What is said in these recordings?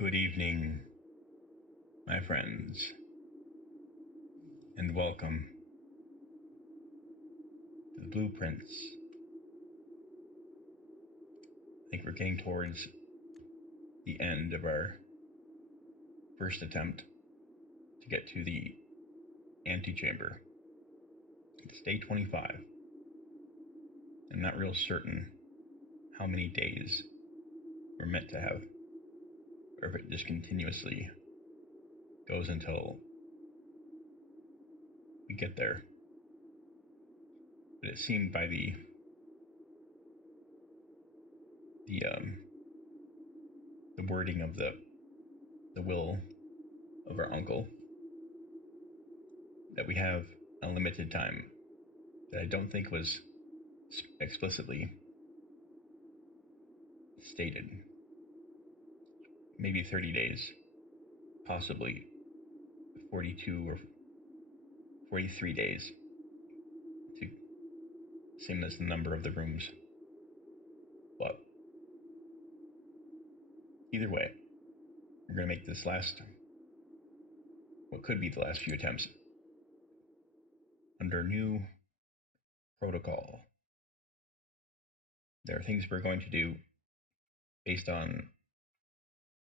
Good evening, my friends, and welcome to the Blueprints. I think we're getting towards the end of our first attempt to get to the antechamber. It's day 25. I'm not real certain how many days we're meant to have, or if it just continuously goes until we get there. But it seemed by the wording of the will of our uncle that we have a limited time that I don't think was explicitly stated. Maybe 30 days, possibly 42 or 43 days, to same as the number of the rooms. But either way, we're going to make this what could be the last few attempts under new protocol. There are things we're going to do based on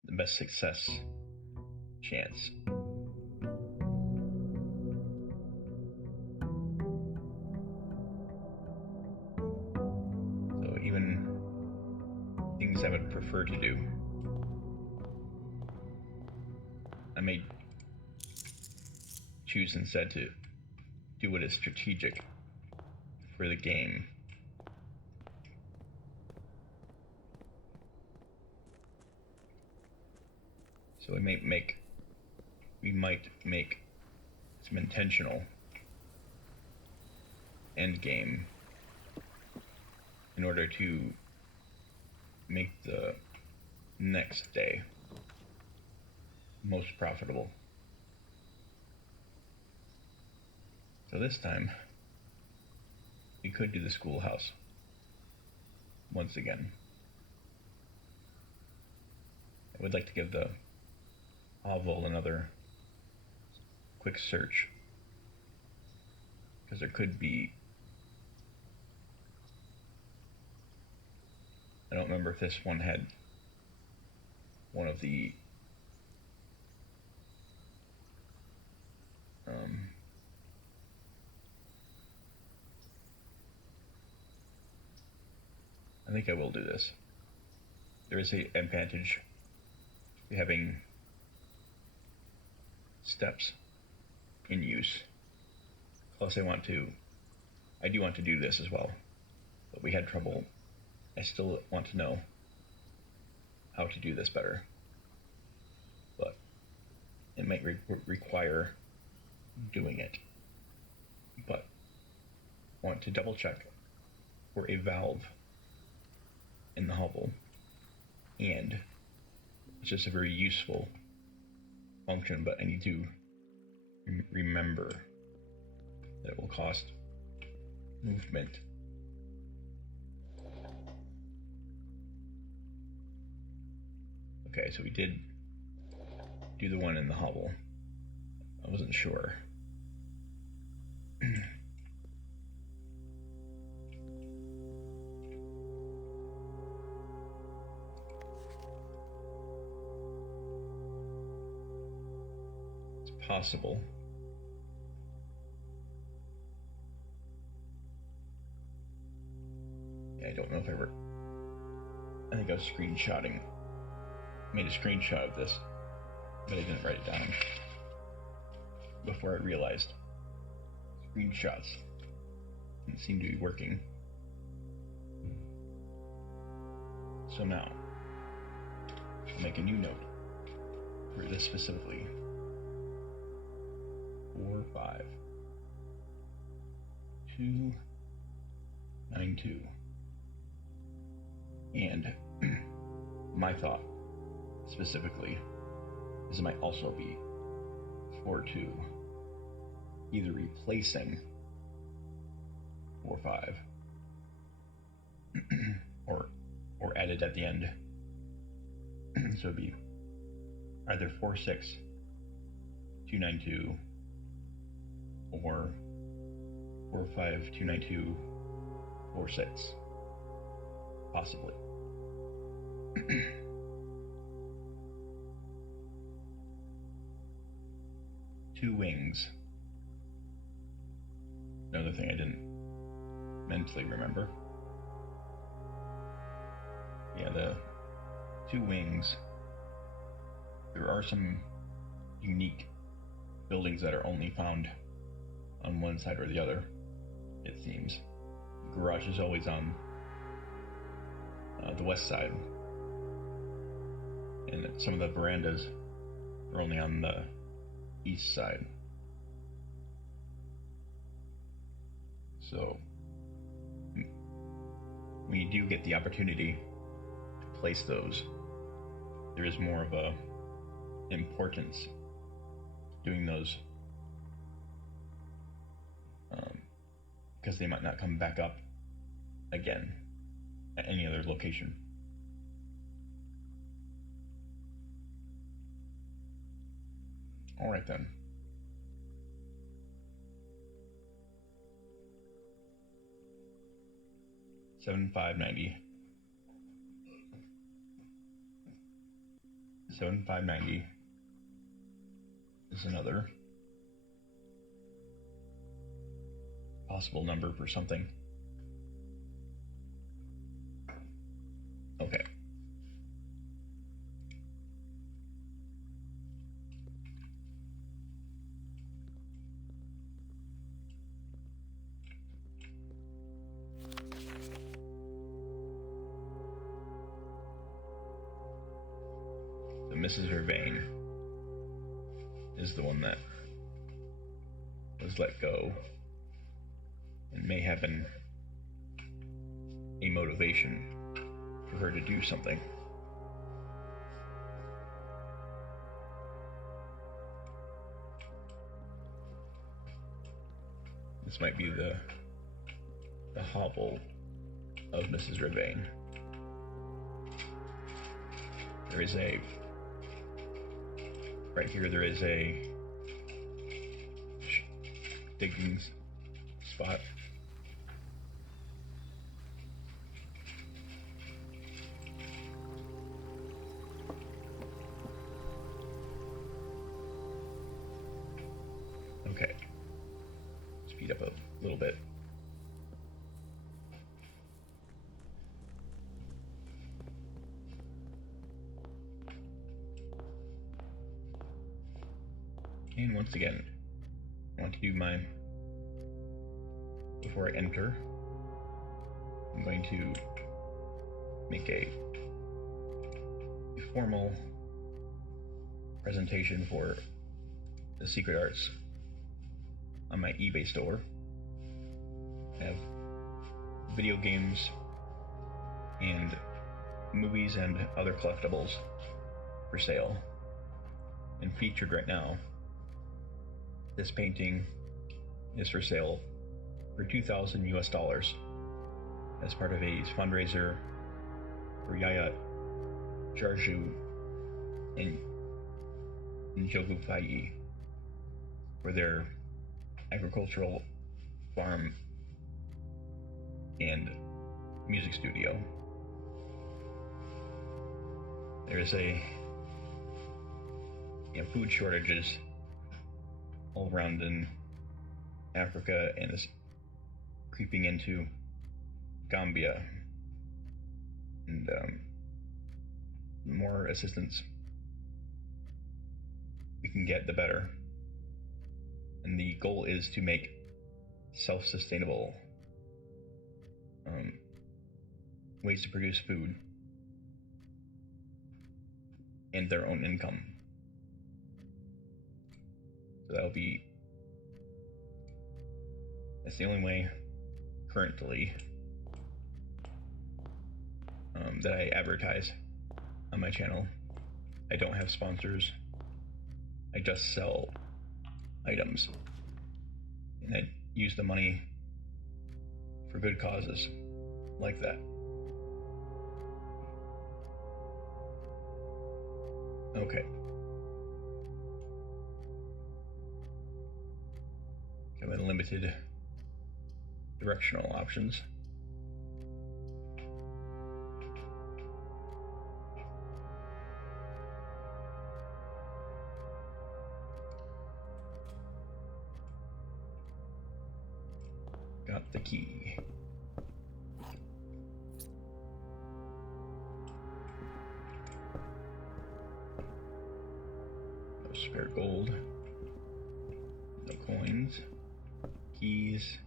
the best success chance. So even things I would prefer to do, I may choose instead to do what is strategic for the game. So we might make some intentional end game in order to make the next day most profitable. So this time, we could do the schoolhouse once again. I would like to give the Hovel another quick search, because there could be, I don't remember if this one had one of the I think I will do this. There is an advantage to having steps in use. Plus I do want to do this as well, but we had trouble. I still want to know how to do this better, but it might require doing it. But I want to double check for a valve in the hovel, and it's just a very useful function, but I need to remember that it will cost movement. Okay, so we did do the one in the hovel. I wasn't sure. It's possible. Yeah, I don't know if I think I was made a screenshot of this, but I didn't write it down before I realized screenshots didn't seem to be working. So now, I'll make a new note for this specifically. 4, 5, 2, 9, 2. And my thought specifically is it might also be 4, 2, either replacing 4, 5 or added at the end. So it'd be either 46292 or 4529246, possibly. Two wings. Another thing I didn't mentally remember. Yeah, the two wings. There are some unique buildings that are only found on one side or the other, it seems. The garage is always on the west side, and some of the verandas are only on the east side. So when you do get the opportunity to place those, there is more of a importance doing those, because they might not come back up again at any other location. All right then. $7,590. $7,590 is another possible number for something. Okay. The Medavelvan is the one that was let go and may have been a motivation for her to do something. This might be the hovel of Medavelvan. There is a, right here there is a digging spot. Okay, speed up a little bit. And once again, I want to do mine before I enter. I'm going to make a formal presentation for the secret arts on my eBay store. I have video games and movies and other collectibles for sale. And featured right now, this painting is for sale for $2,000 US as part of a fundraiser for Yaya Jarju and Njogu Fai for their agricultural farm and music studio. There's food shortages all around in Africa, and is creeping into Gambia, and the more assistance we can get, the better. And the goal is to make self-sustainable ways to produce food and their own income. So that's the only way currently that I advertise on my channel. I don't have sponsors. I just sell items, and I use the money for good causes like that. Okay, having limited directional options. Got the key. No spare gold. No coins. Keys.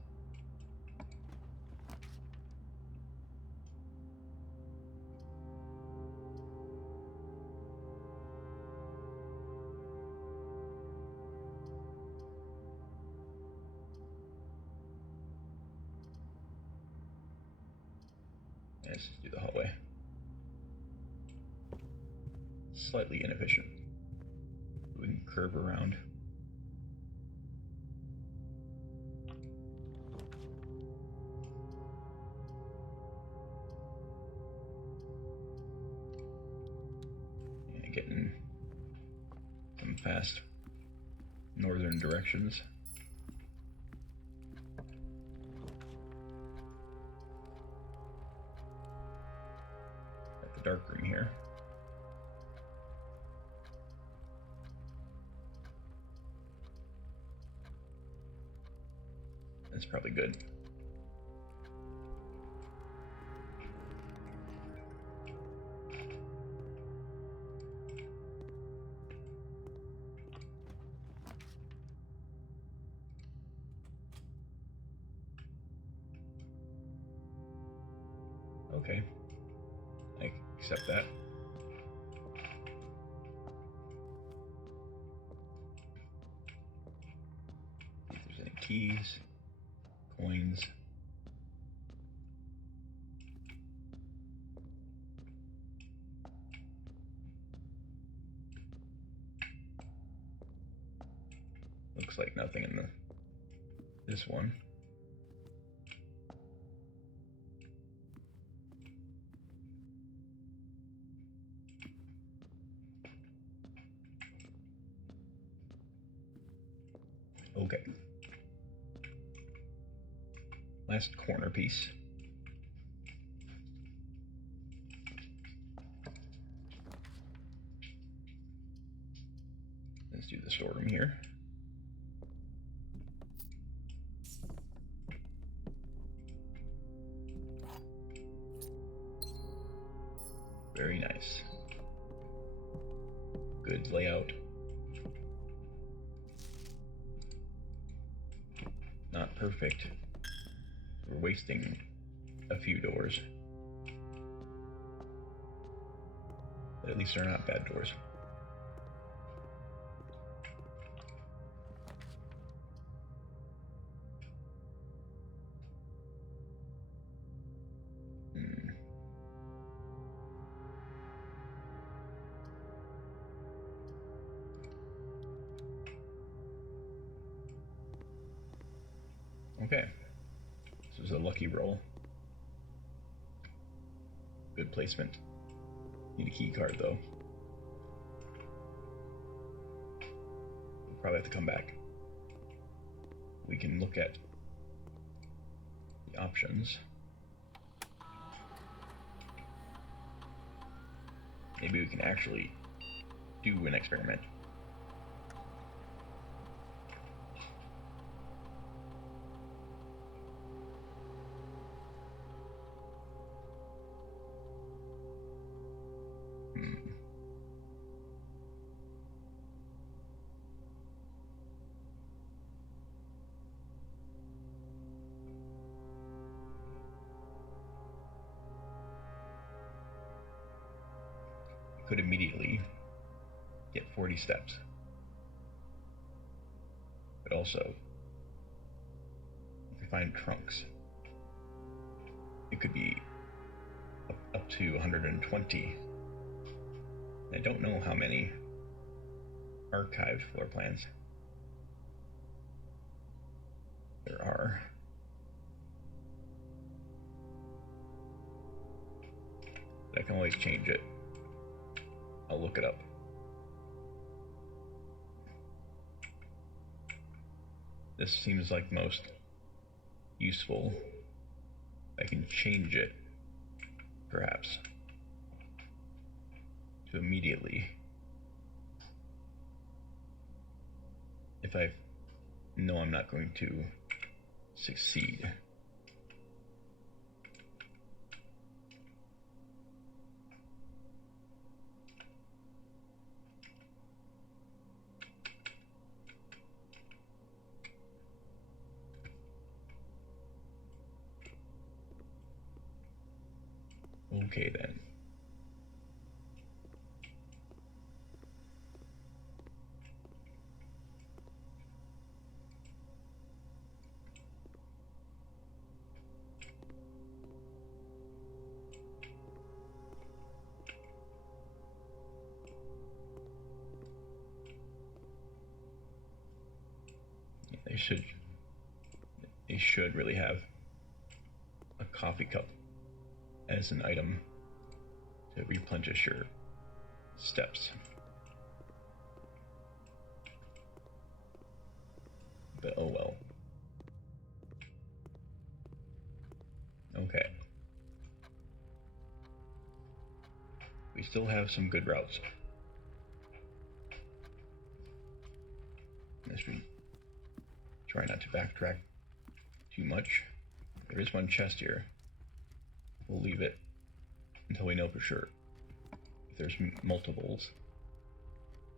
Let's do the hallway. Slightly inefficient. We can curve around. And getting some fast northern directions. Dark room here. That's probably good. Okay. I accept that. See if there's any keys, coins. Looks like nothing in this one. Okay. Last corner piece. Let's do the storeroom here. Very nice. Good layout. Not perfect. We're wasting a few doors. But at least they're not bad doors. Okay. This was a lucky roll. Good placement. Need a key card though. We'll probably have to come back. We can look at the options. Maybe we can actually do an experiment. Could immediately get 40 steps. But also, if we find trunks, it could be up to 120. I don't know how many archived floor plans there are. But I can always change it. I'll look it up. This seems like most useful. I can change it, perhaps, to immediately. If I know I'm not going to succeed. Okay then. They should really have a coffee cup as an item to replenish your steps. But oh well. Okay. We still have some good routes. Unless we try not to backtrack too much. There is one chest here. We'll leave it until we know for sure. If there's multiples,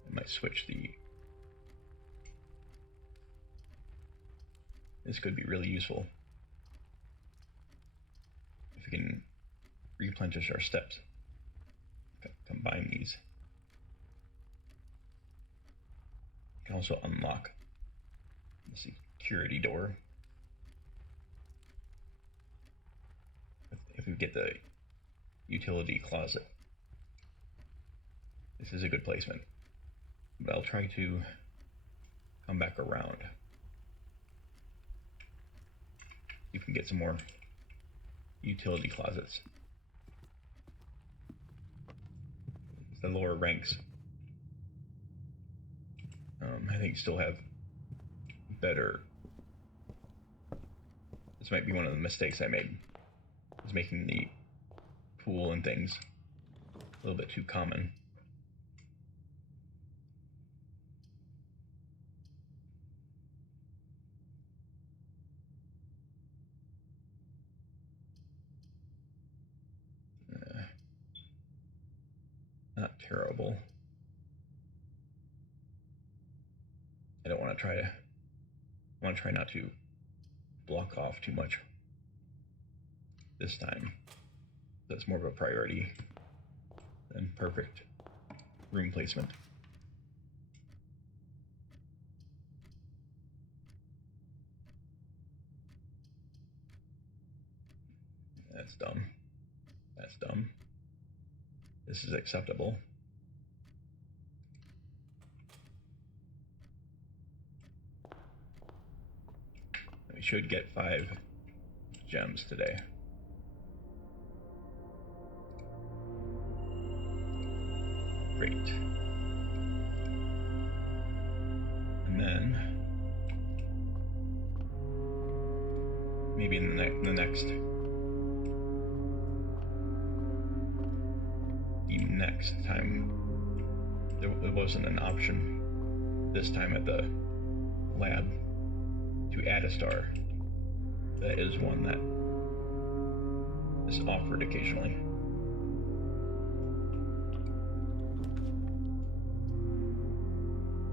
I might switch the... This could be really useful. If we can replenish our steps. Combine these. We can also unlock the security door. If we get the utility closet. This is a good placement. But I'll try to come back around. You can get some more utility closets. The lower ranks, I think, still have better. This might be one of the mistakes I made, is making the pool and things a little bit too common. Not terrible. I don't want to try to. I want to try not to block off too much this time. That's more of a priority than perfect room placement. That's dumb. That's dumb. This is acceptable. We should get 5 gems today. Great. And then maybe in the next time, there wasn't an option this time at the lab to add a star. That is one that is offered occasionally.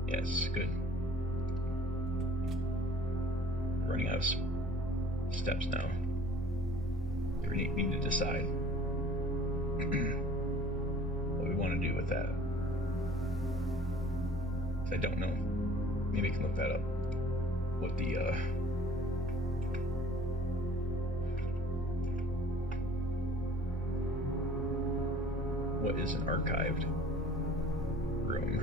Yes, good. Running out of steps now. We need to decide what we want to do with that. Because I don't know. Maybe I can look that up. What the what is an archived room?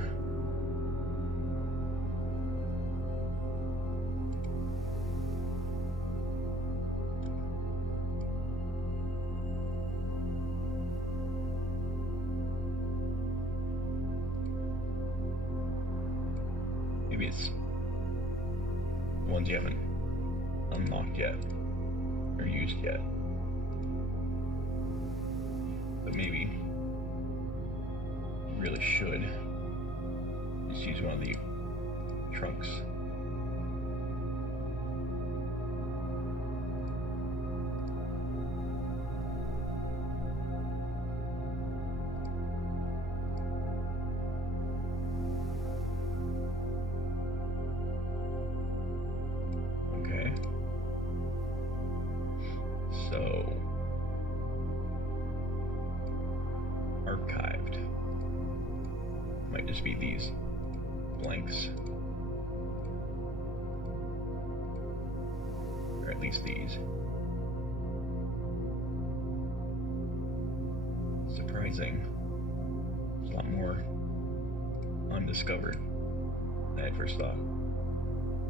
Maybe it's ones you haven't unlocked yet or used yet. But maybe you really should just use one of the trunks. Okay. So, archived might just be these blanks, or at least these. Surprising. There's a lot more undiscovered than I first thought.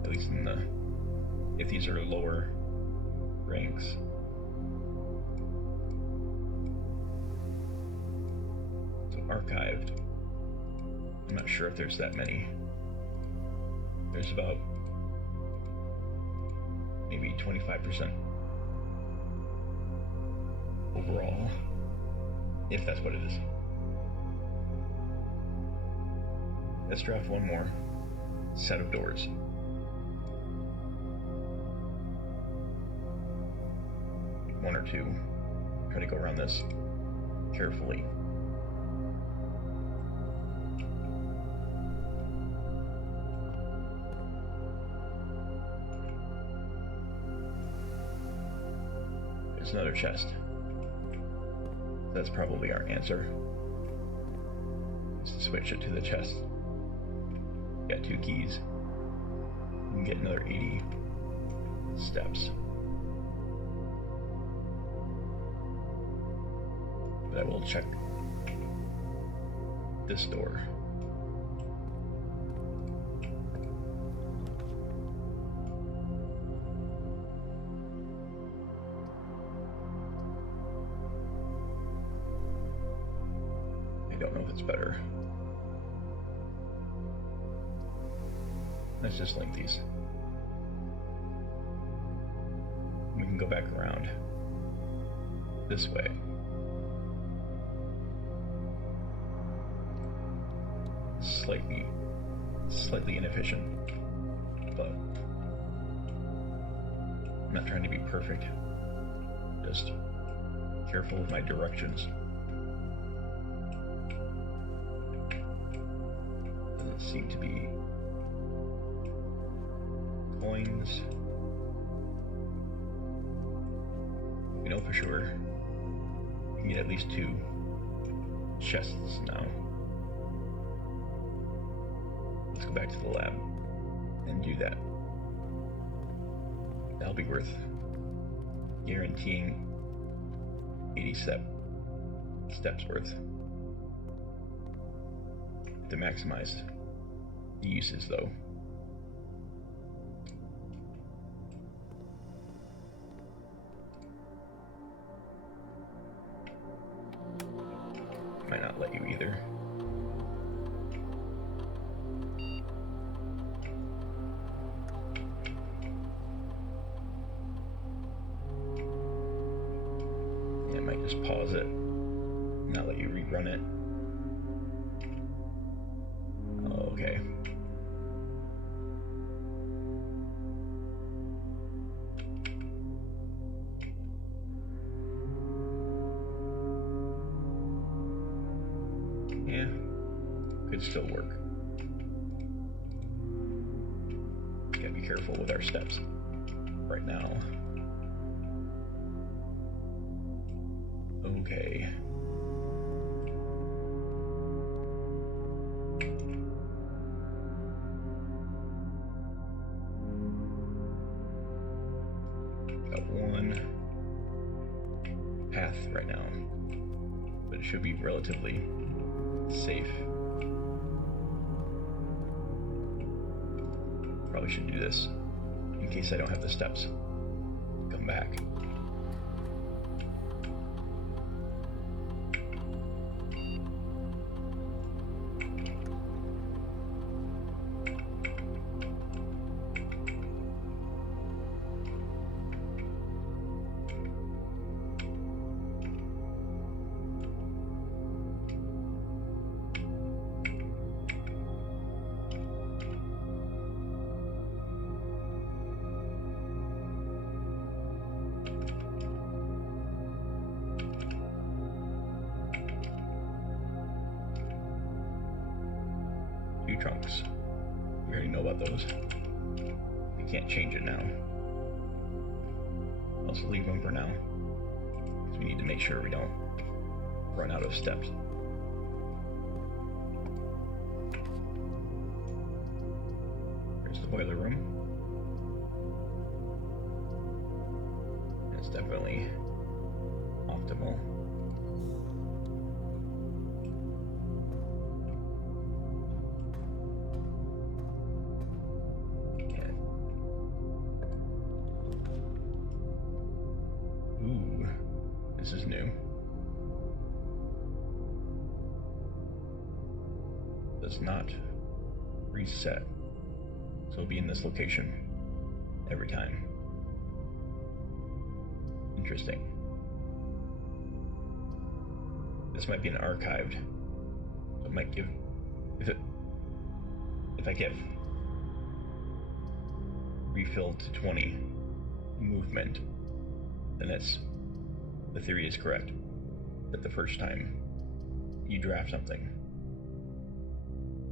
At least in the, if these are lower ranks. So archived. I'm not sure if there's that many. There's about maybe 25% overall, if that's what it is. Let's draft one more set of doors. One or two. Try to go around this carefully. There's another chest. That's probably our answer. Just switch it to the chest. Got 2 keys. We can get another 80 steps. But I will check this door. I don't know if it's better. Let's just link these. We can go back around this way. Slightly inefficient, but I'm not trying to be perfect. Just careful with my directions. Doesn't seem to be coins. We know for sure we can get at least 2 chests now. Let's go back to the lab and do that. That'll be worth guaranteeing 80 steps worth. To maximize the uses though. Might not let you either. Just pause it, not let you rerun it. Okay. Yeah, could still work. Gotta be careful with our steps right now. Okay. Got one path right now, but it should be relatively safe. Probably should do this in case I don't have the steps. Come back. New trunks. We already know about those. We can't change it now. I'll just leave them for now, because we need to make sure we don't run out of steps. Here's the boiler room. It's definitely optimal. Ooh, this is new. Does not reset, so it'll be in this location every time. Interesting. This might be an archived, so it might give, if I get refilled to 20 movement, then the theory is correct, that the first time you draft something.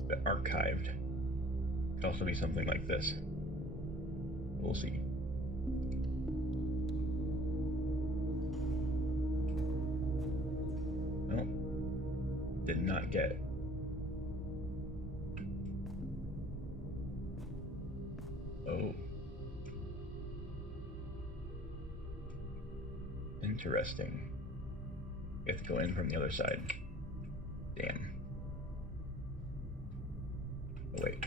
But archived could also be something like this. We'll see. Well, did not get it. Oh. Interesting. You have to go in from the other side. Damn. Oh, wait.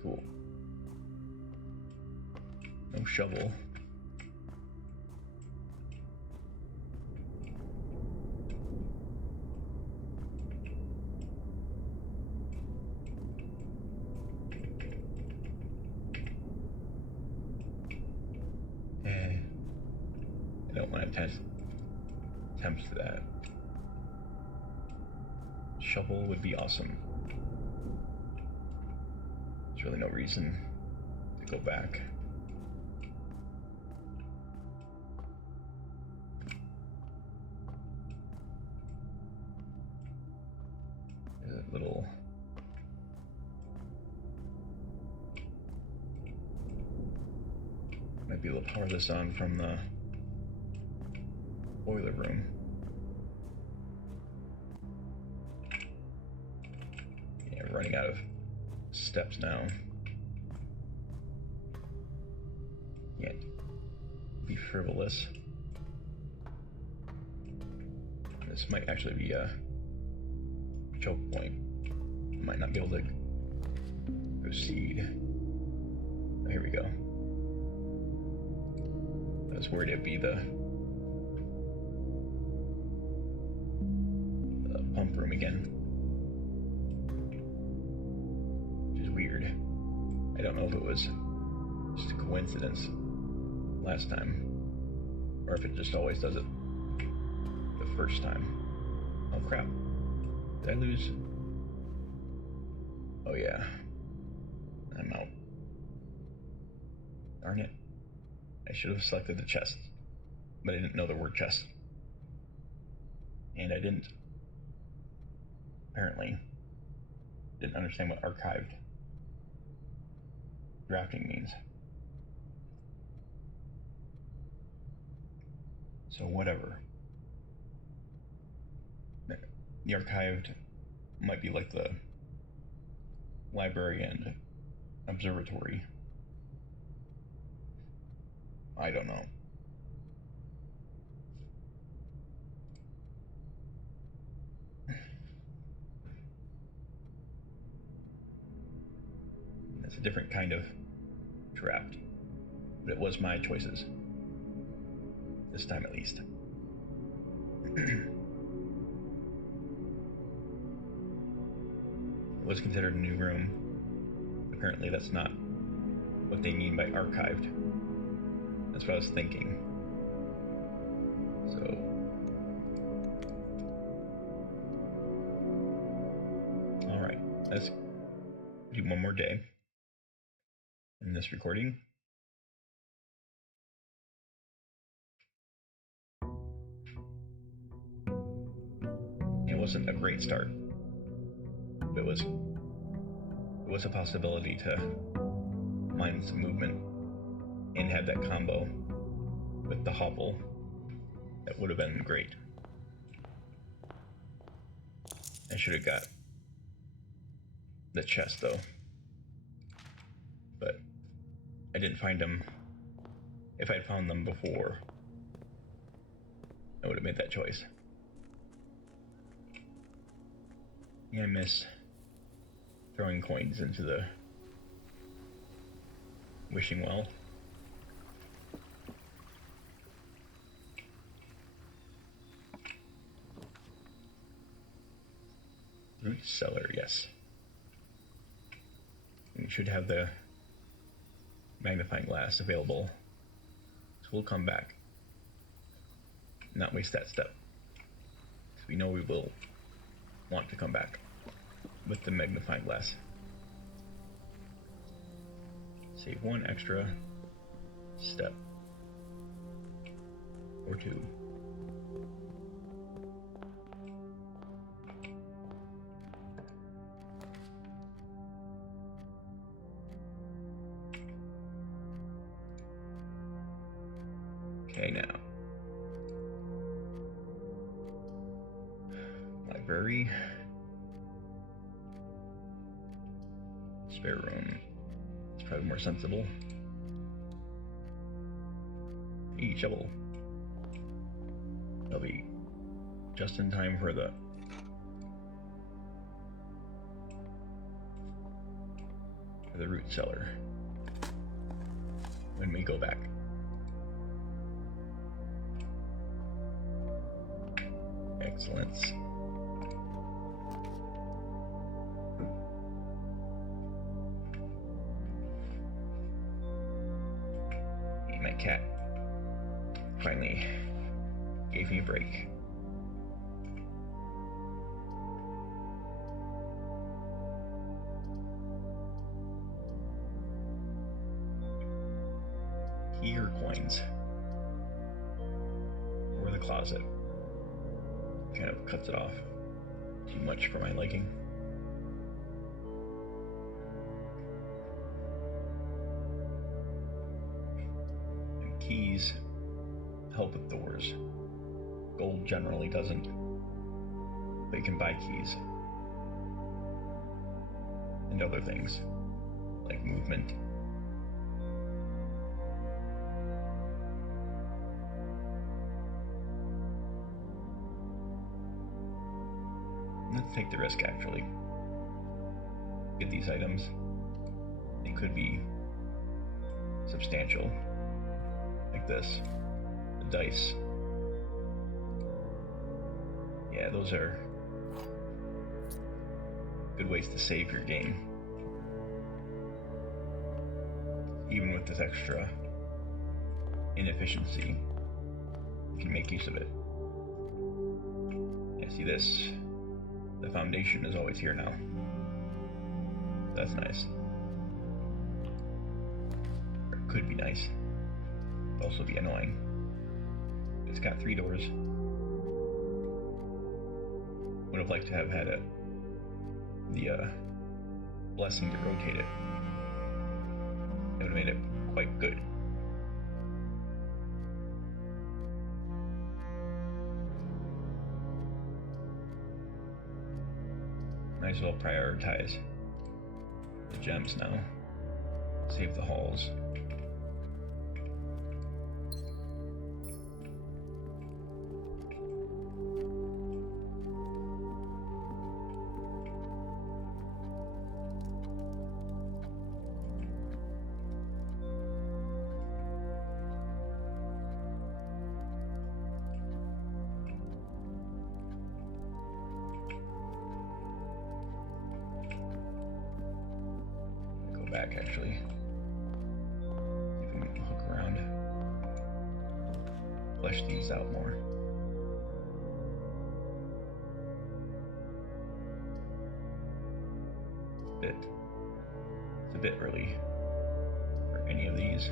Cool. No shovel. I don't want to attempt that. Shovel would be awesome. There's really no reason to go back. There's a little... Might be able to power this on from the boiler room. Yeah, running out of steps now. Can't be frivolous. This might actually be a choke point. Might not be able to proceed. Oh, here we go. I was worried it'd be the pump room again. Which is weird. I don't know if it was just a coincidence last time, or if it just always does it the first time. Oh crap. Did I lose? Oh yeah. I'm out. Darn it. I should have selected the chest, but I didn't know the word chest. And I didn't. Apparently. Didn't understand what archived drafting means. So whatever. The archived might be like the library and observatory. I don't know. It's a different kind of trapped, but it was my choices. This time at least. It was considered a new room. Apparently that's not what they mean by archived. That's what I was thinking. So... Alright, let's do one more day in this recording. It wasn't a great start, but it was it was a possibility to mine some movement and have that combo with the Hovel, that would have been great. I should have got the chest though, but I didn't find them. If I'd found them before, I would have made that choice. Yeah, I miss throwing coins into the wishing well. Root cellar, yes. We should have the magnifying glass available, so we'll come back, not waste that step, because we know we will want to come back with the magnifying glass. Save one extra step or two. Okay, now library, spare room. It's probably more sensible. Hey, shovel. That'll be just in time for the root cellar when we go back. Excellence. My cat finally gave me a break. Key or coins? Or the closet? Kind of cuts it off too much for my liking. And keys help with doors. Gold generally doesn't, but you can buy keys and other things like movement. Let's take the risk, actually. Get these items. They could be substantial. Like this. The dice. Yeah, those are good ways to save your game. Even with this extra inefficiency, you can make use of it. Yeah, see this? The foundation is always here now. That's nice. Or it could be nice. It'd also be annoying. It's got 3 doors. Would have liked to have had the blessing to rotate it. It would have made it quite good. Might as well prioritize the gems now. Save the halls. Back actually. See if we can hook around. Flesh these out more. It's a bit early for any of these.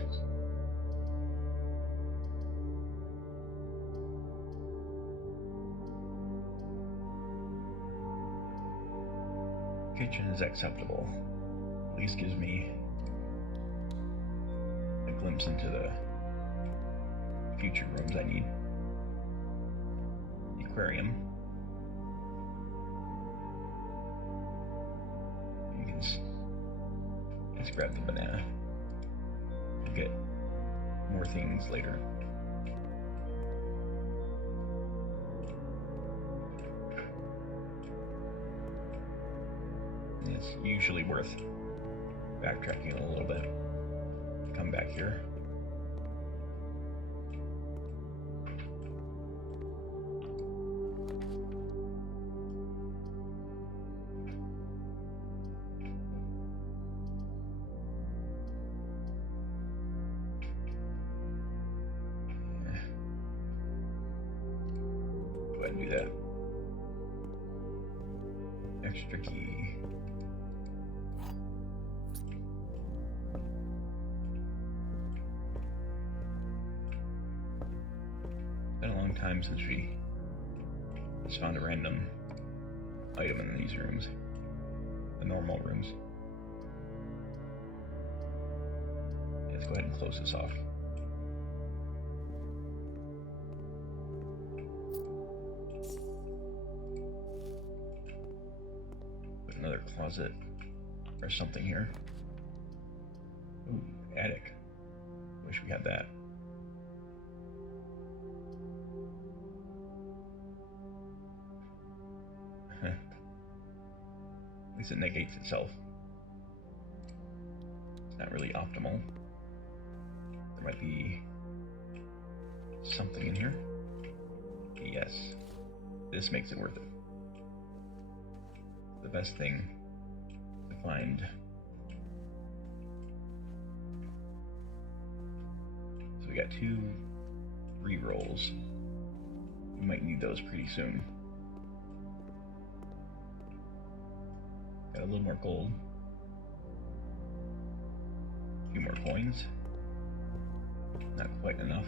Kitchen is acceptable. at least gives me a glimpse into the future rooms I need. The aquarium. You can just grab the banana. We'll get more things later. It's usually worth backtracking a little bit. Come back here. Go ahead and do that. Extra key. Been a long time since we just found a random item in these rooms, the normal rooms. Let's go ahead and close this off. Put another closet or something here. Ooh, attic. Wish we had that. At least it negates itself. It's not really optimal. There might be something in here. Yes. This makes it worth it. The best thing to find. So we got 2 re-rolls. We might need those pretty soon. Got a little more gold. A few more coins. Not quite enough.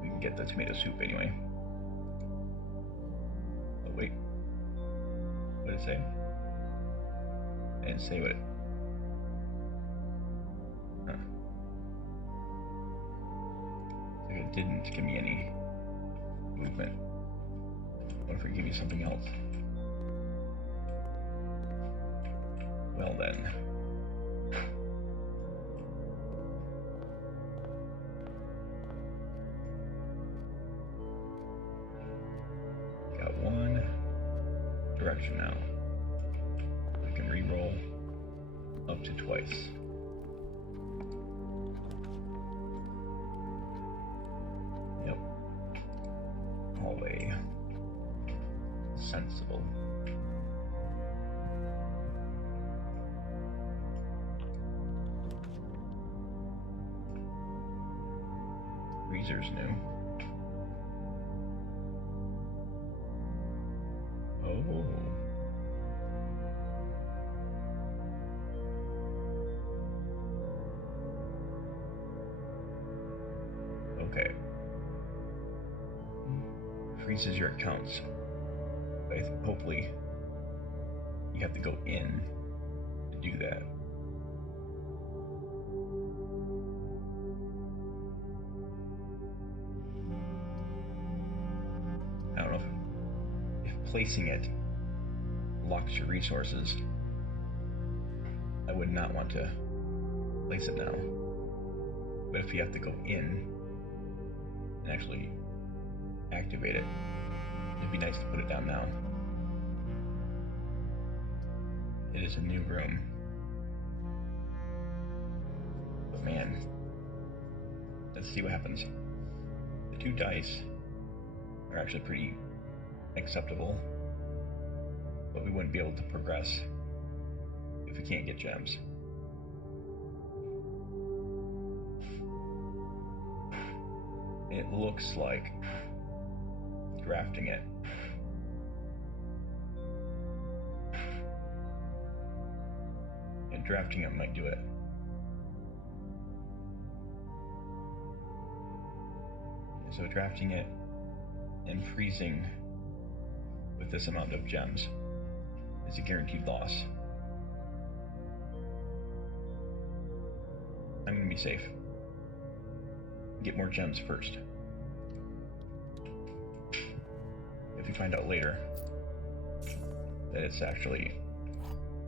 We can get the tomato soup anyway. Oh wait. What did it say? I didn't say what it... Huh. Like it didn't give me any movement. What if we give you something else? Well then. Got 1 direction now. We can re-roll up to twice. Yep. Hallway. Sensible. Freezer's new. Oh. Okay. Freezes your accounts. Hopefully you have to go in to do that. I don't know if placing it locks your resources. I would not want to place it now. But if you have to go in and actually activate it, it'd be nice to put it down now. It is a new room. But man, let's see what happens. The 2 dice are actually pretty acceptable, but we wouldn't be able to progress if we can't get gems. It looks like drafting it drafting it might do it. So drafting it and freezing with this amount of gems is a guaranteed loss. I'm gonna be safe. Get more gems first. If we find out later that it's actually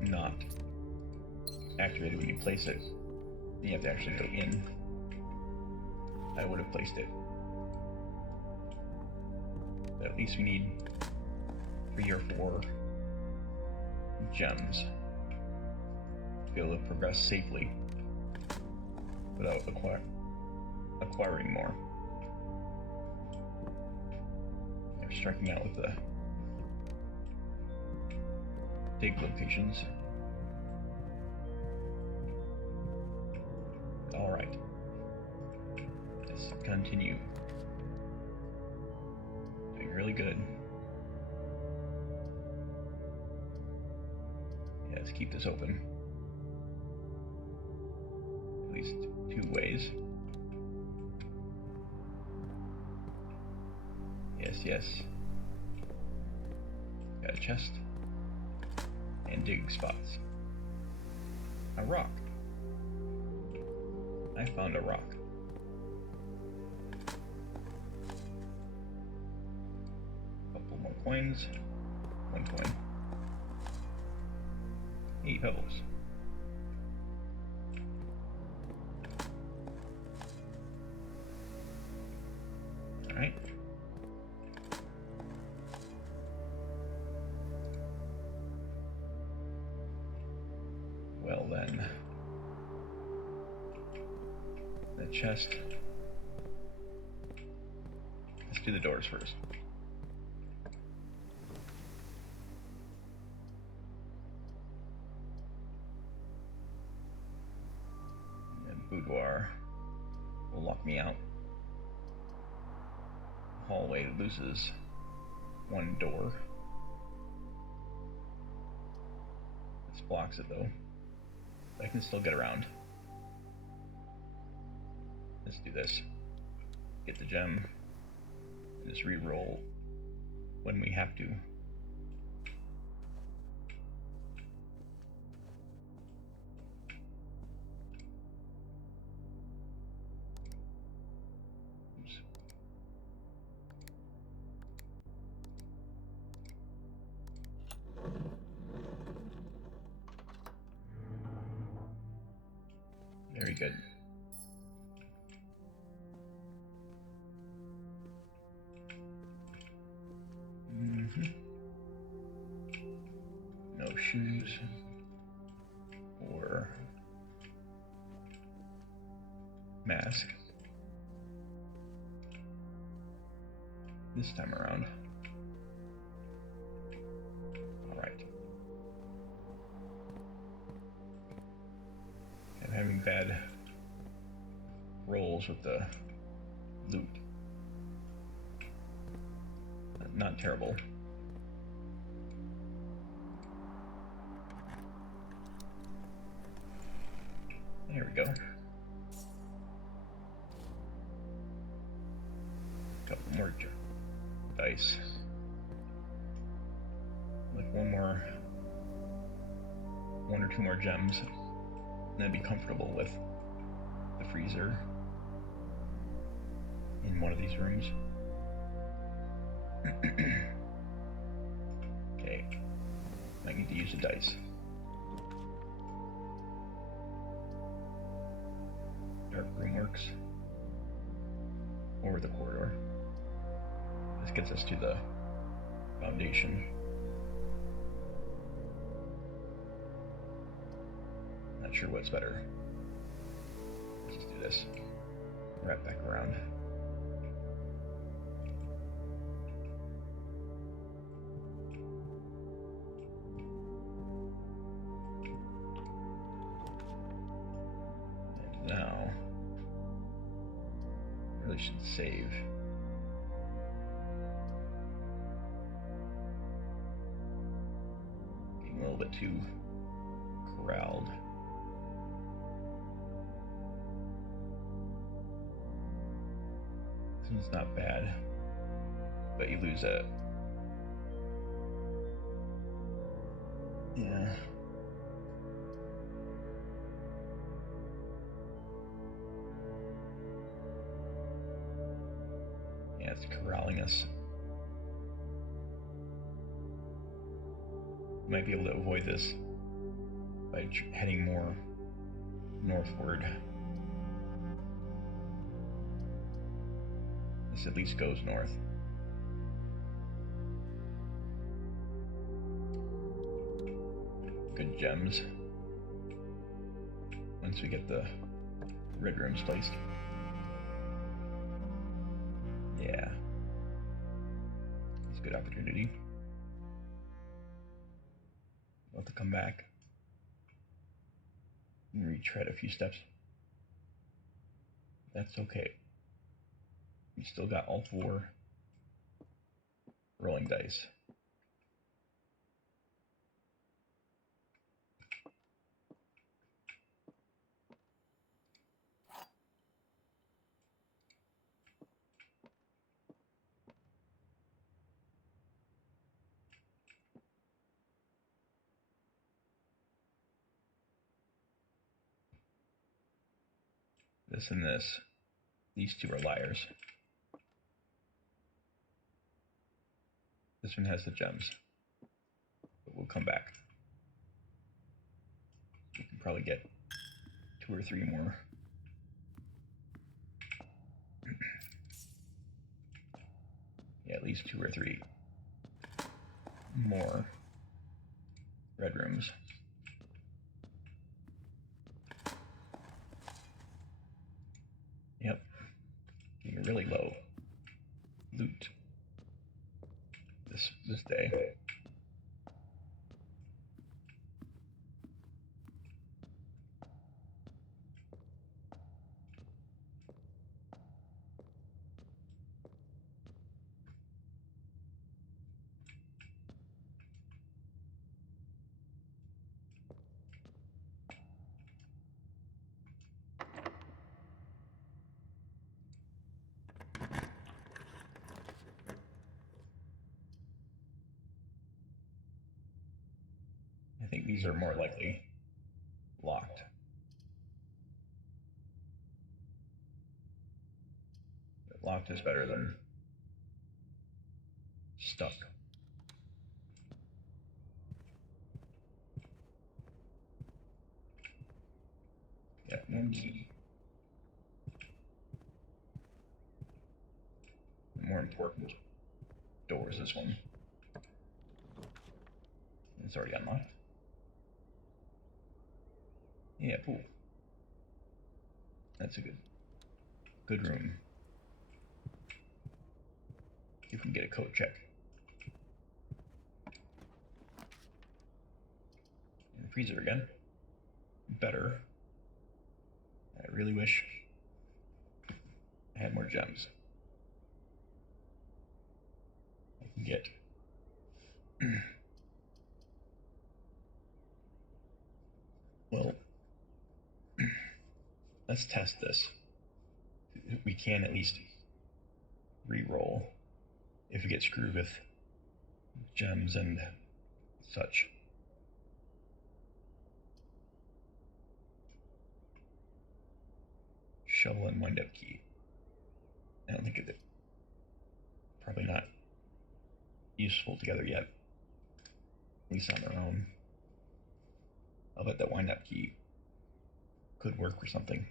not activated when you place it, then you have to actually go in. I would have placed it. But at least we need 3 or 4 gems to be able to progress safely without acquiring more. They're striking out with the dig locations. Alright. Let's continue. Doing really good. Yeah, let's keep this open. At least 2 ways. Yes, yes. Got a chest. And dig spots. A rock. I found a rock. Couple more coins. 1 coin. 8 pebbles. Alright. Well then. The chest. Let's do the doors first. And boudoir will lock me out. Hallway loses 1 door. This blocks it though. I can still get around. Let's do this. Get the gem. And just re-roll when we have to. Oops. Very good. No shoes or mask this time around. All right. I'm having bad rolls with the loot. Not terrible. There we go. Couple more dice. Like 1 or 2 more gems. And I'd be comfortable with the freezer in one of these rooms. Okay. I need to use the dice. Dark room works. Over the corridor. This gets us to the foundation. Not sure what's better. Let's just do this. Wrap back around. And now, really should save. Getting a little bit too corralled. This one's not bad, but you lose a Yeah. Yeah, it's corralling us. We might be able to avoid this by heading more northward. This at least goes north. Good gems. Once we get the red rooms placed. Yeah. It's a good opportunity. We'll have to come back and retread a few steps. That's okay. We still got all 4 rolling dice. This and this. These 2 are liars. This one has the gems. But we'll come back. We can probably get 2 or 3 more. Yeah, at least 2 or 3 more red rooms. Yep. Getting really low loot this day. I think these are more likely locked. But locked is better than stuck. Yeah, 1 key. The more important door is this one. It's already unlocked. Yeah, pool. That's a good room. You can get a coat check. And freezer again. Better. I really wish I had more gems. I can get well, let's test this. We can at least re-roll if we get screwed with gems and such. Shovel and wind-up key. I don't think it's probably not useful together yet, at least on their own. I'll bet that wind-up key could work for something.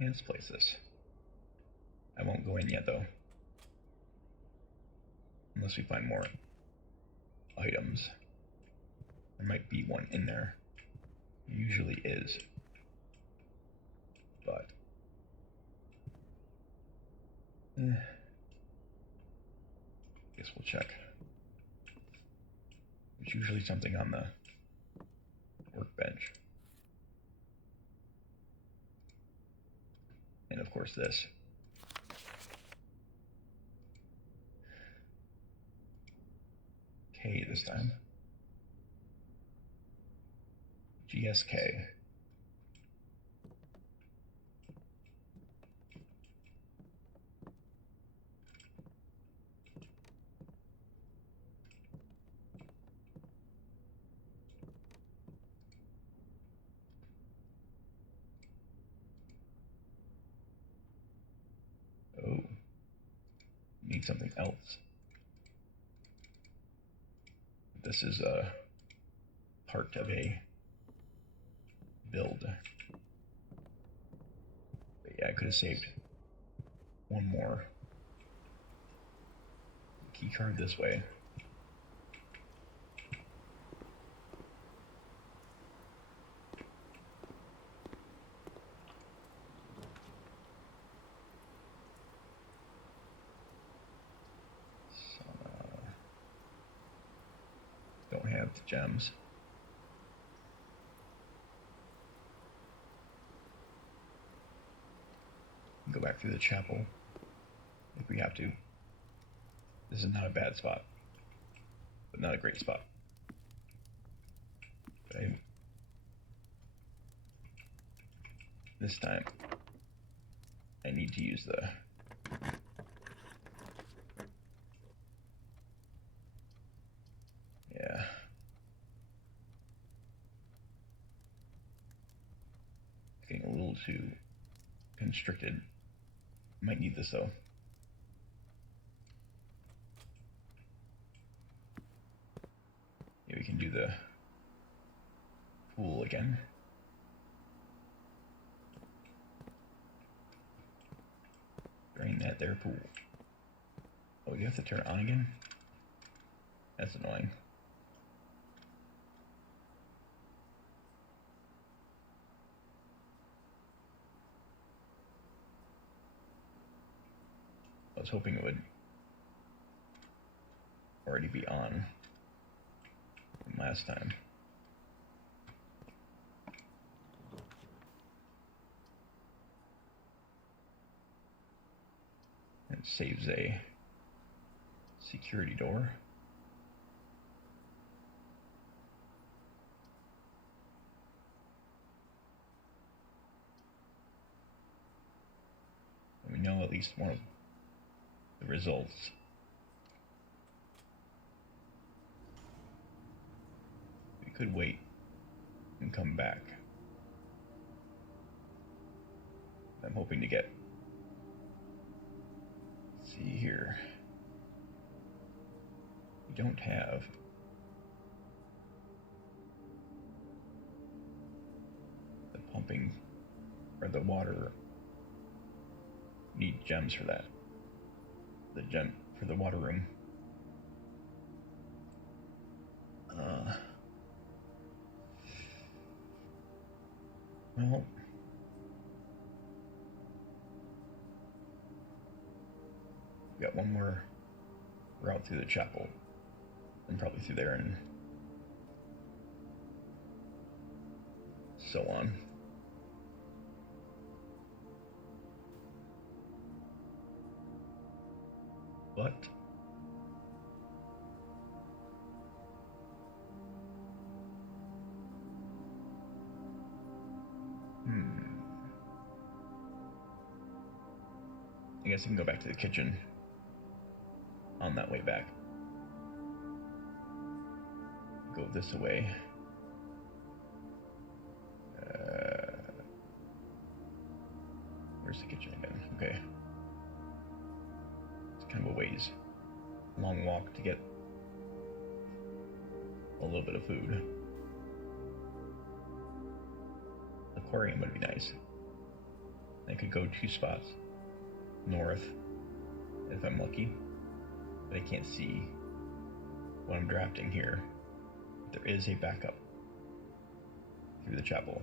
Let's place this. I won't go in yet though, unless we find more items. There might be one in there. Usually is, but guess we'll check. There's usually something on the workbench. And of course this. K this time. GSK. need something else. This is a part of a build. But yeah, I could have saved one more key card this way. Don't have the gems. Go back through the chapel if we have to. This is not a bad spot, but not a great spot. But this time, I need to use the getting a little too constricted. Might need this though. Yeah, we can do the pool again. Drain that there pool. Oh, you have to turn it on again? That's annoying. I was hoping it would already be on from last time. It saves a security door. And we know at least one of the results. We could wait and come back. I'm hoping to get, let's see here, we don't have the pumping or the water. Need gems for that. The gem for the water room. Well, we got one more route through the chapel, and probably through there, and so on. But I guess I can go back to the kitchen on that way back. Go this way. Where's the kitchen again? Okay. It's kind of a ways. Long walk to get a little bit of food. Aquarium would be nice. I could go 2 spots north if I'm lucky, but I can't see what I'm drafting here. There is a backup through the chapel.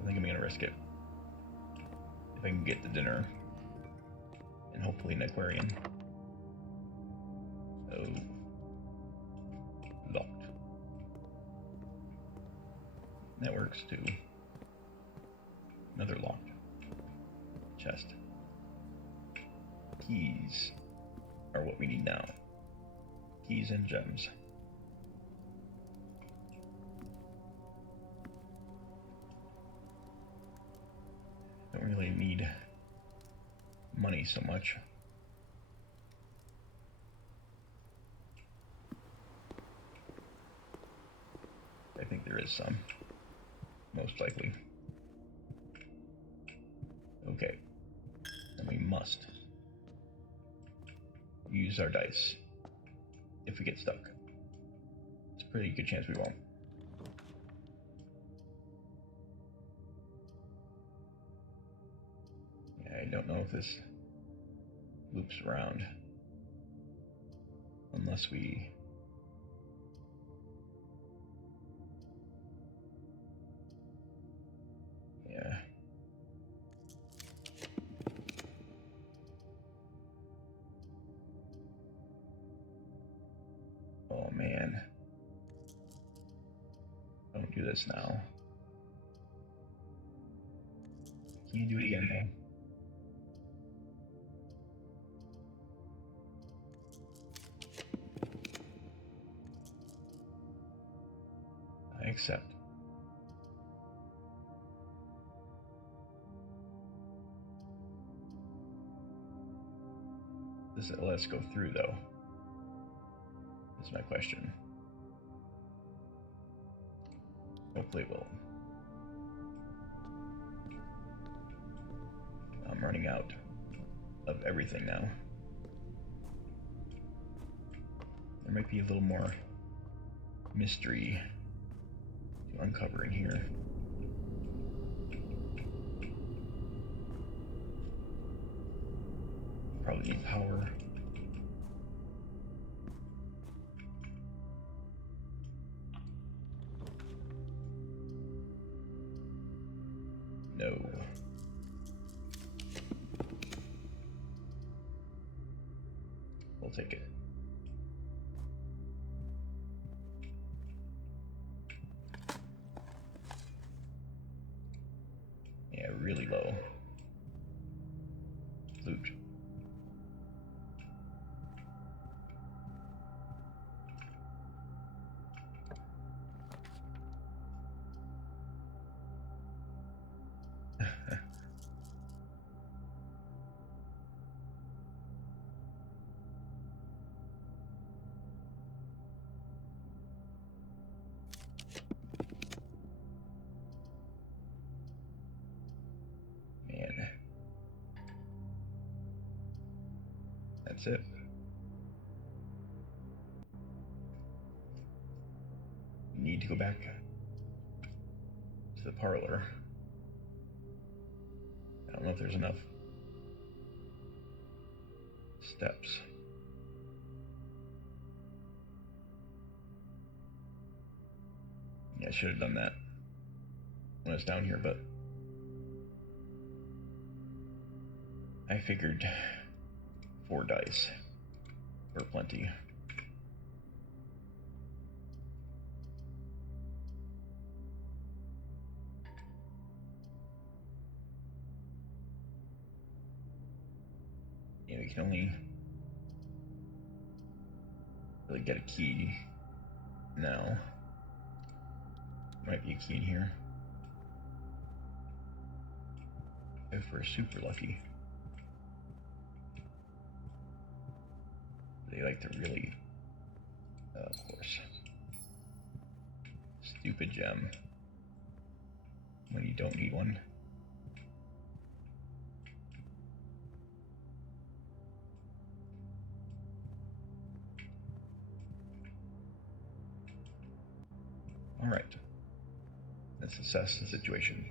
I think I'm gonna risk it. If I can get the dinner and hopefully an aquarium. Oh, locked. That works too. Another locked chest. Keys are what we need now. Keys and gems. Don't really need money so much. I think there is some, most likely. Okay, and we must use our dice if we get stuck. It's a pretty good chance we won't. Yeah, I don't know if this loops around unless we... Yeah. Oh man. Don't do this now. Can you do it again though? I accept. Does it let us go through though? Is my question. Hopefully it will. I'm running out of everything now. There might be a little more mystery to uncover in here. Probably need power. No. We'll take it. Yeah, really low. Loot. Man. That's it. Need to go back to the parlor. I don't know if there's enough steps. Yeah, I should have done that when I was down here, but I figured 4 dice were plenty. Yeah, we can only really get a key now. Might be a key in here. If we're super lucky. They like to really, of course. Stupid gem. When you don't need one. Alright. Let's assess the situation.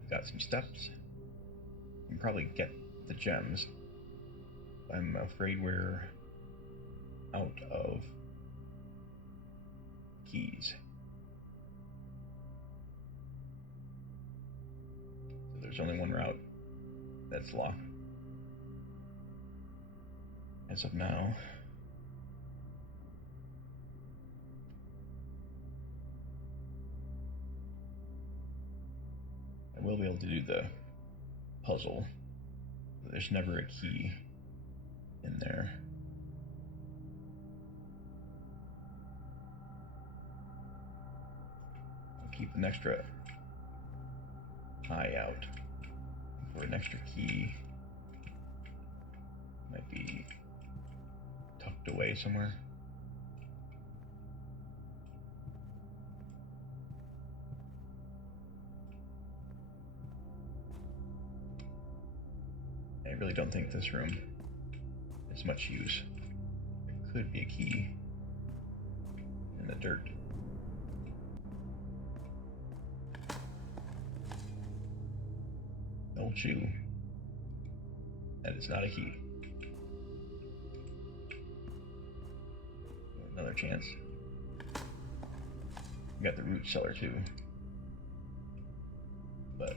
We've got some steps. We can probably get the gems. I'm afraid we're out of keys. So there's only one route that's locked as of now. I will be able to do the puzzle, but there's never a key in there. I'll keep an extra eye out for an extra key. Might be tucked away somewhere. I really don't think this room as much use. There could be a key in the dirt. Don't you? That is not a key. Another chance. We got the root cellar too. But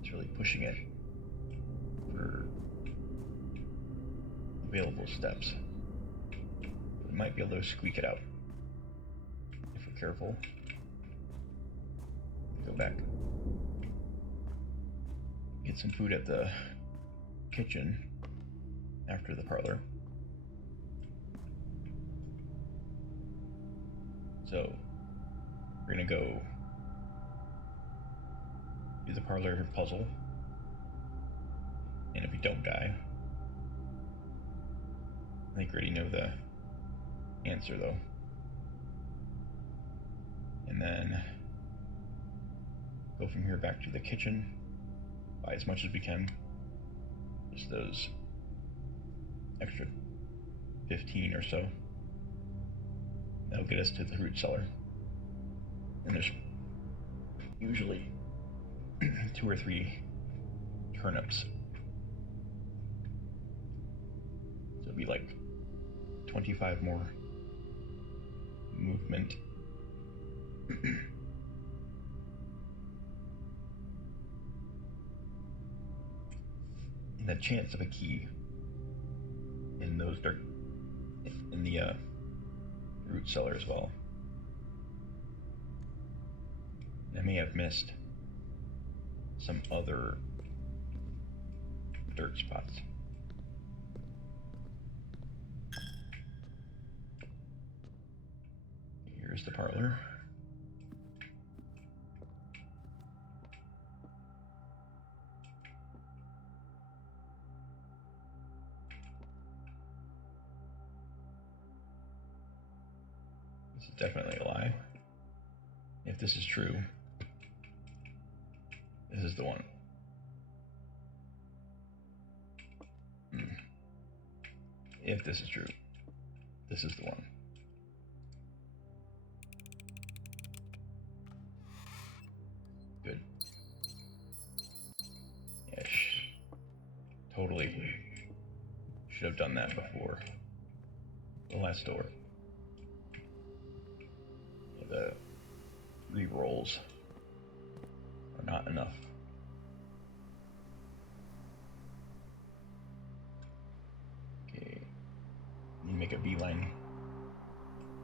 it's really pushing it for available steps. We might be able to squeak it out if we're careful. Go back. Get some food at the kitchen after the parlor. So we're gonna go do the parlor puzzle, and if we don't die, I think we already know the answer though. And then go from here back to the kitchen, buy as much as we can. Just those extra 15 or so. That'll get us to the root cellar. And there's usually 2 or 3 turnips. So it'll be like 25 more movement. And the chance of a key in those in the root cellar as well. I may have missed some other dirt spots. Here's the parlor. This is definitely a lie. If this is true, this is the one. If this is true, this is the one. Good. Yeah, totally should have done that before the last door. Yeah, the re-rolls are not enough. Okay, need to make a beeline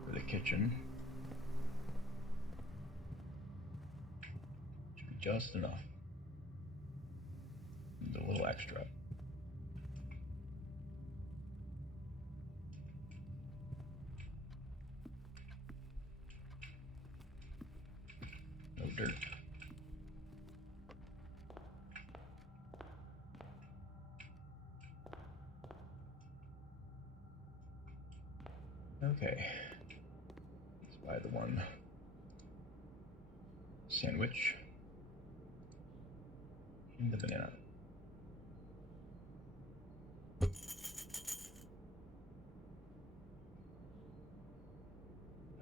for the kitchen. Should be just enough. And a little extra. No dirt. Okay, let's buy the one sandwich and the banana.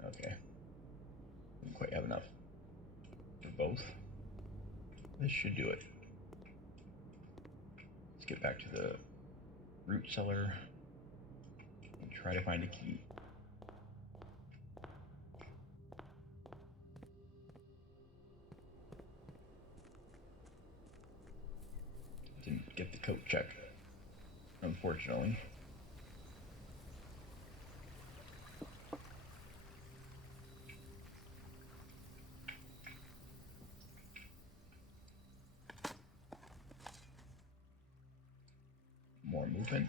Okay, didn't quite have enough for both. This should do it. Let's get back to the root cellar and try to find a key. Didn't get the coat check, unfortunately. More movement.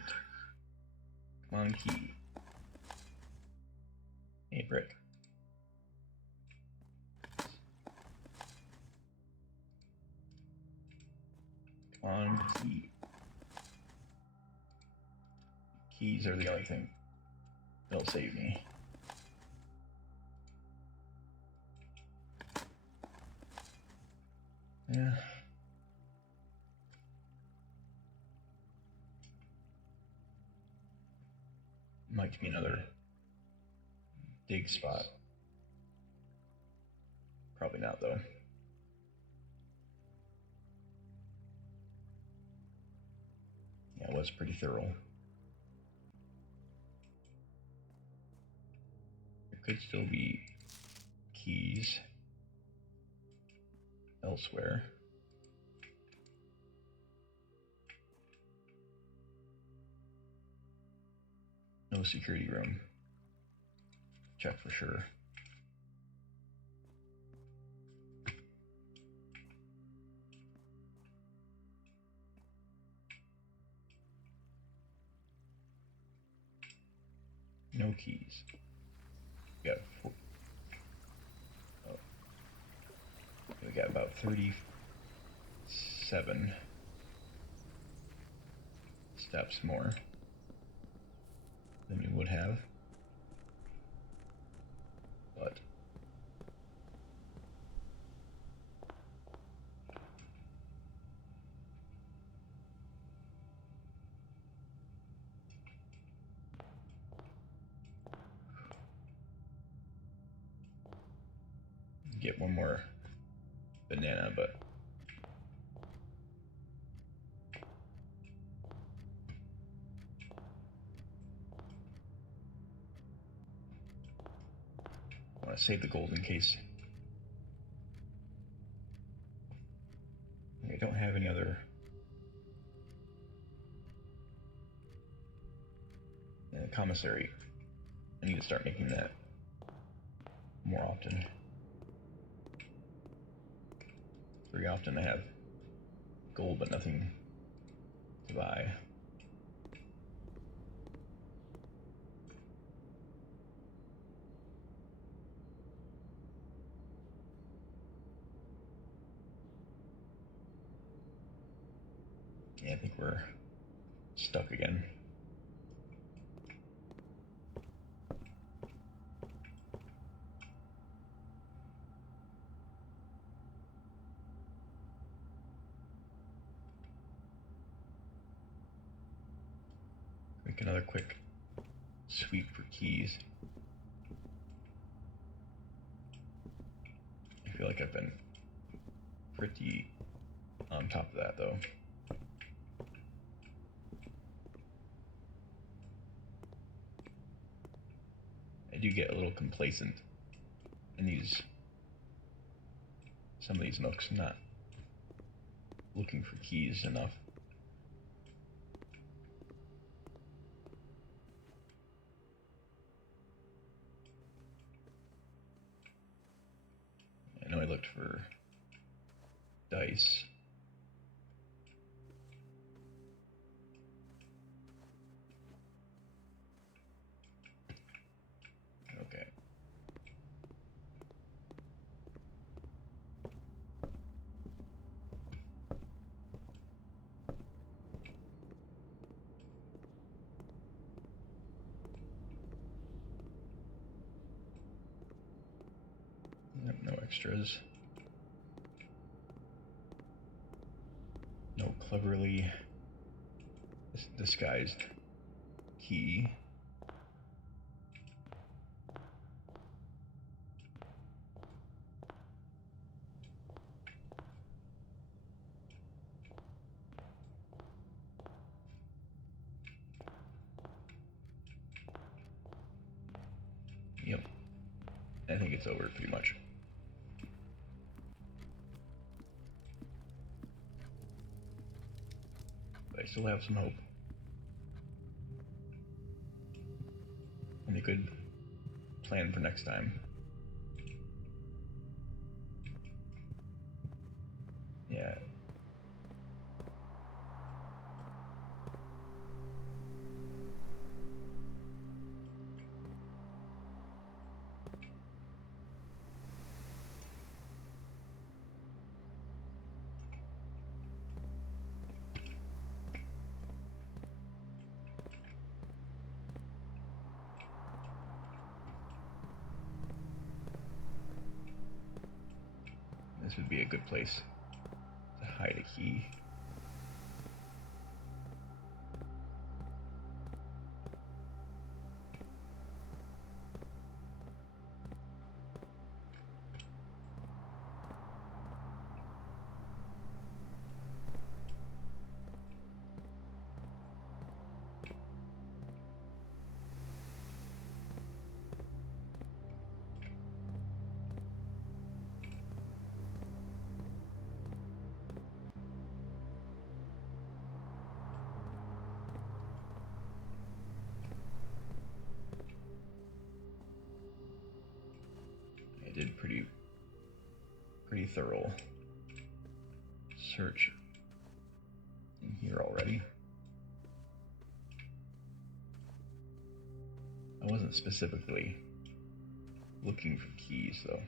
Come on, key. Hey, brick. Come on, key. Keys are the only thing that'll save me. Yeah. Might be another dig spot. Probably not, though. Yeah, it was pretty thorough. There could still be keys elsewhere. No security room. Check for sure. No keys. We got about 37 steps more than we would have, but get one more banana, but I want to save the gold in case. I don't have any other commissary. I need to start making that more often. Very often I have gold but nothing to buy. Yeah, I think we're stuck again. Make another quick sweep for keys. I feel like I've been pretty on top of that, though. I do get a little complacent in some of these nooks, not looking for keys enough. I know I looked for dice. Okay. No extras. No cleverly disguised key. Yep. I think it's over pretty much. But I still have some hope. And a good plan for next time. Yeah. This would be a good place to hide a key. did pretty thorough search in here already. I wasn't specifically looking for keys though.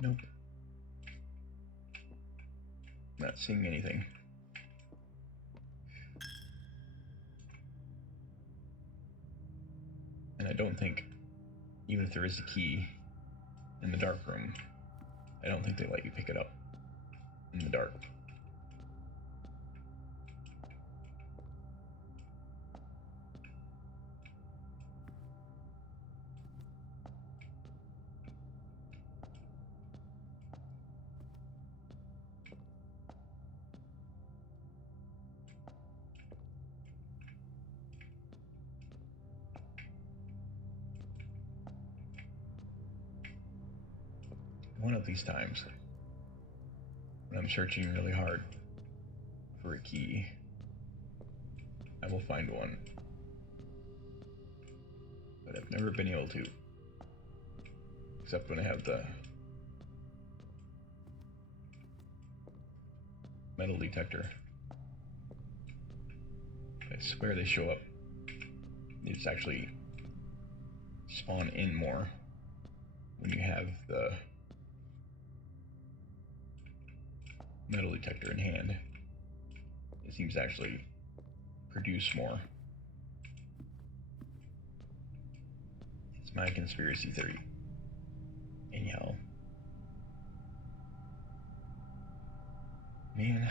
Nope. Not seeing anything. And I don't think, even if there is a key in the dark room, I don't think they let you pick it up in the dark. One of these times, when I'm searching really hard for a key, I will find one. But I've never been able to, except when I have the metal detector. I swear they show up. They just actually spawn in more when you have the metal detector in hand. It seems to actually produce more. It's my conspiracy theory. Anyhow. Man.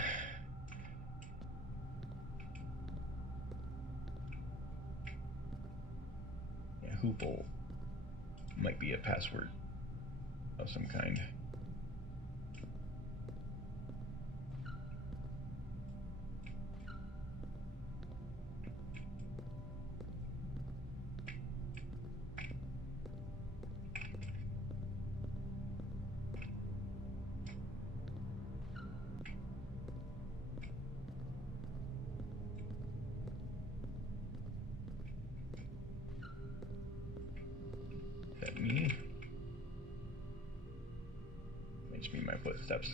Yeah, Hovel might be a password of some kind. Is that me? Might just be my footsteps.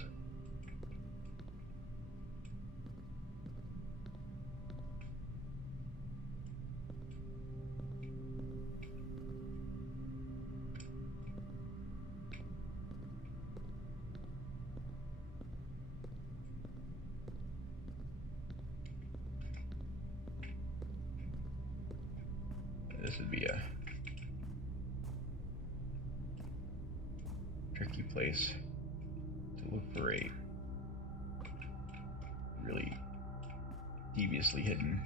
This would be a tricky place to look for a really deviously hidden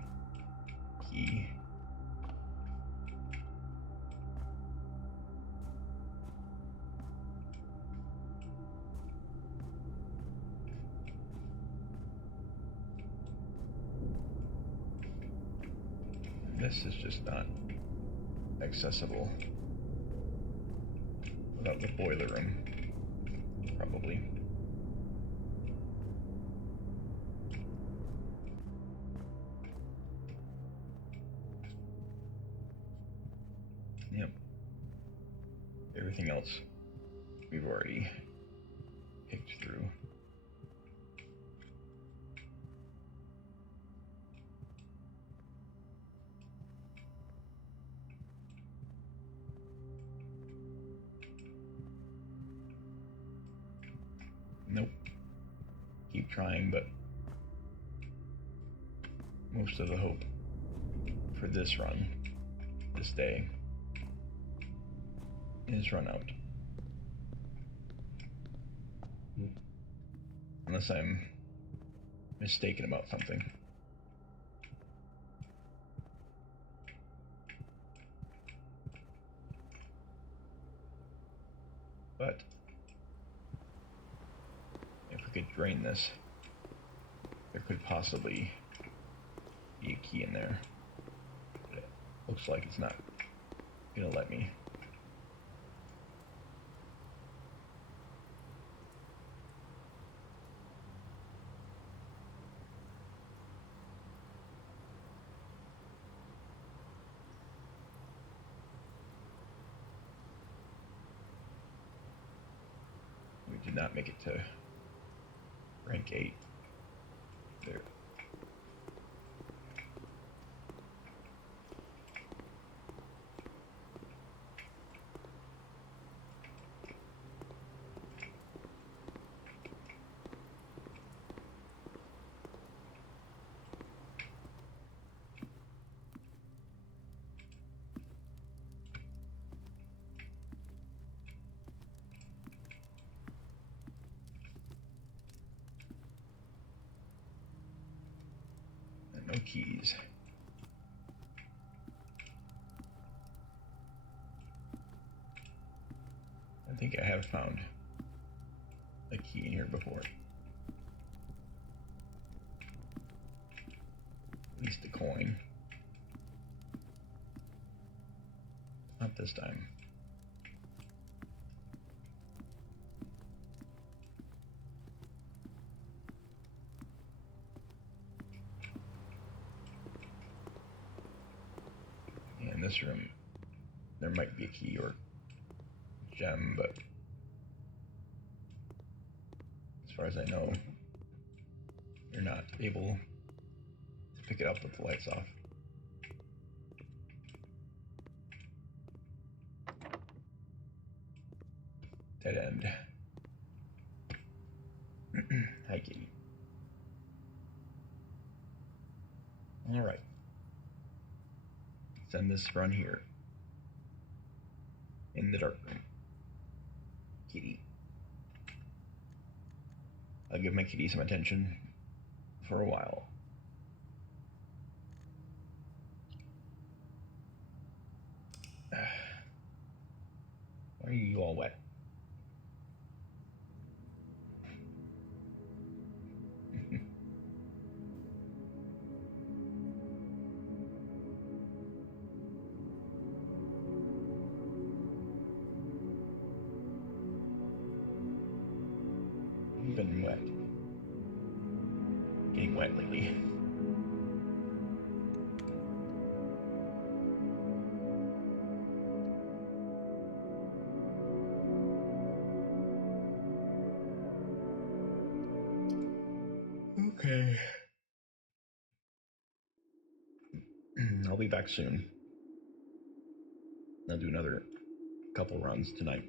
key. This is just not accessible without the boiler room, probably. Everything else we've already picked through. Nope. Keep trying, but most of the hope for this run, this day, is run out. Unless I'm mistaken about something. But if we could drain this, there could possibly be a key in there. But it looks like it's not gonna let me. We did not make it to rank 8. There. No keys. I think I have found a key in here before. At least a coin. Not this time. In this room, there might be a key or gem, but as far as I know, you're not able to pick it up with the lights off. Dead end. Hi, kitty. All right. Send this run here. In the dark room. Kitty. I'll give my kitty some attention for a while. Why are you all wet? You've been wet. Getting wet lately. Okay. I'll be back soon. I'll do another couple runs tonight.